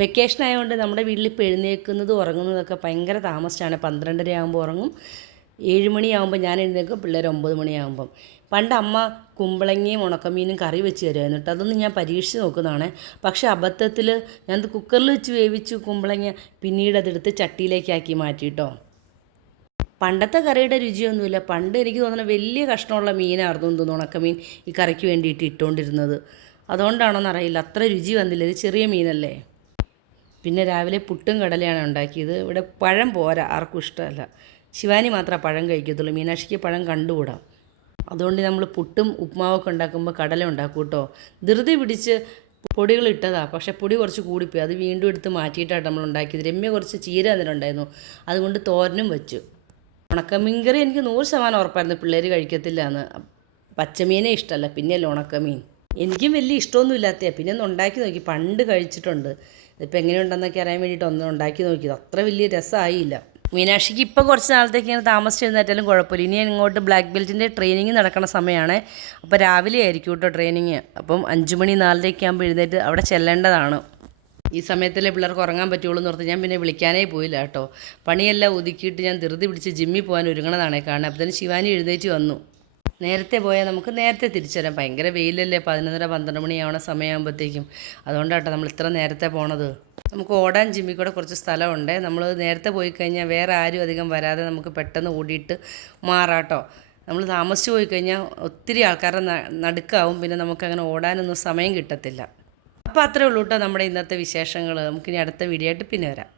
Vacation ആയതുകൊണ്ട് നമ്മുടെ വീട്ടിൽ ഇപ്പോൾ എഴുന്നേൽക്കുന്നതും ഉറങ്ങുന്നതൊക്കെ ഭയങ്കര താമസിച്ചാണ്. 12:30 ആകുമ്പോൾ ഉറങ്ങും, 7 മണിയാകുമ്പോൾ ഞാൻ എഴുന്നേൽക്കും, പിള്ളേർ 9 മണിയാകുമ്പം. പണ്ട് അമ്മ കുമ്പളങ്ങയും ഉണക്കമീനും കറി വെച്ച് തരുമായിരുന്നു കേട്ടോ. അതൊന്നും ഞാൻ പരീക്ഷിച്ച് നോക്കുന്നതാണ്. പക്ഷേ അബദ്ധത്തിൽ ഞാനത് കുക്കറിൽ വെച്ച് വേവിച്ചു കുമ്പളങ്ങ, പിന്നീട് അതെടുത്ത് ചട്ടിയിലേക്കാക്കി മാറ്റി കേട്ടോ. പണ്ടത്തെ കറിയുടെ രുചിയൊന്നുമില്ല. പണ്ട് എനിക്ക് തോന്നുന്നത് വലിയ കഷ്ണമുള്ള മീനായിരുന്നു തോന്നുന്നു ഉണക്കമീൻ ഈ കറിക്ക് വേണ്ടിയിട്ട് ഇട്ടുകൊണ്ടിരുന്നത്. അതുകൊണ്ടാണോന്നറിയില്ല, അത്ര രുചി വന്നില്ല. ഇത് ചെറിയ മീനല്ലേ. പിന്നെ രാവിലെ പുട്ടും കടലയാണ് ഉണ്ടാക്കിയത്. ഇവിടെ പഴം പോരാ, ആർക്കും ഇഷ്ടമല്ല. ശിവാനി മാത്രമേ പഴം കഴിക്കത്തുള്ളൂ, മീനാക്ഷിക്ക് പഴം കണ്ടുകൂടാം. അതുകൊണ്ട് നമ്മൾ പുട്ടും ഉപ്മാവൊക്കെ ഉണ്ടാക്കുമ്പോൾ കടല ഉണ്ടാക്കും കേട്ടോ. ധൃതി പിടിച്ച് പൊടികൾ ഇട്ടതാണ്, പക്ഷേ പൊടി കുറച്ച് കൂടിപ്പോയി. അത് വീണ്ടും എടുത്ത് മാറ്റിയിട്ടാണ് നമ്മൾ ഉണ്ടാക്കിയത്. രമ്യ കുറച്ച് ചീര അതിലുണ്ടായിരുന്നു, അതുകൊണ്ട് തോരനും വെച്ചു. ഉണക്കമീൻ കറി എനിക്ക് 100% ഉറപ്പായിരുന്നു പിള്ളേർ കഴിക്കത്തില്ല എന്ന്. പച്ചമീനെ ഇഷ്ടമല്ല, പിന്നെയല്ല ഉണക്കമീൻ. എനിക്കും വലിയ ഇഷ്ടമൊന്നും ഇല്ലാത്തതാണ്. പിന്നെ ഒന്ന് ഉണ്ടാക്കി നോക്കി, പണ്ട് കഴിച്ചിട്ടുണ്ട്. ഇതിപ്പോൾ എങ്ങനെയുണ്ടെന്നൊക്കെ അറിയാൻ വേണ്ടിയിട്ട് ഒന്ന് ഉണ്ടാക്കി നോക്കിയത്. അത്ര വലിയ രസമായില്ല. മീനാക്ഷിക്ക് ഇപ്പോൾ കുറച്ച് നാളത്തേക്ക് ഇങ്ങനെ താമസിച്ചിരുന്നാലും കുഴപ്പമില്ല. ഇനി ഇങ്ങോട്ട് ബ്ലാക്ക് ബെൽറ്റിൻ്റെ ട്രെയിനിങ് നടക്കുന്ന സമയമാണ്. അപ്പോൾ രാവിലെ ആയിരിക്കും കേട്ടോ ട്രെയിനിങ്. അപ്പം 5 മണി 4:30 ആകുമ്പോൾ എഴുന്നേറ്റ് അവിടെ ചെല്ലേണ്ടതാണ്. ഈ സമയത്തല്ലേ പിള്ളേർക്ക് ഉറങ്ങാൻ പറ്റുള്ളൂ എന്ന് ഓർത്ത് ഞാൻ പിന്നെ വിളിക്കാനേ പോയില്ല കേട്ടോ. പണിയെല്ലാം ഒതുക്കിയിട്ട് ഞാൻ ധൃതി പിടിച്ച് ജിമ്മിൽ പോകാൻ ഒരുങ്ങണതാണേ കാണുന്നത്. അപ്പോൾ തന്നെ ശിവാനി എഴുന്നേറ്റ് വന്നു. നേരത്തെ പോയാൽ നമുക്ക് നേരത്തെ തിരിച്ചു വരാം. ഭയങ്കര വെയിലല്ലേ, 11:30 12 മണിയാവണ സമയമാകുമ്പോഴത്തേക്കും. അതുകൊണ്ടാട്ടോ നമ്മൾ ഇത്ര നേരത്തെ പോണത്. നമുക്ക് ഓടാൻ ജിമ്മിൽ കൂടെ കുറച്ച് സ്ഥലമുണ്ട്. നമ്മൾ നേരത്തെ പോയി കഴിഞ്ഞാൽ വേറെ ആരും അധികം വരാതെ നമുക്ക് പെട്ടെന്ന് ഓടിയിട്ട് മാറാട്ടോ. നമ്മൾ താമസിച്ച് പോയി കഴിഞ്ഞാൽ ഒത്തിരി ആൾക്കാരുടെ നടുക്കാവും, പിന്നെ നമുക്കങ്ങനെ ഓടാനൊന്നും സമയം കിട്ടത്തില്ല. അപ്പോൾ അത്രേ ഉള്ളൂ കേട്ടോ നമ്മുടെ ഇന്നത്തെ വിശേഷങ്ങൾ. നമുക്കിനി അടുത്ത വീഡിയോ ആയിട്ട് പിന്നെ വരാം.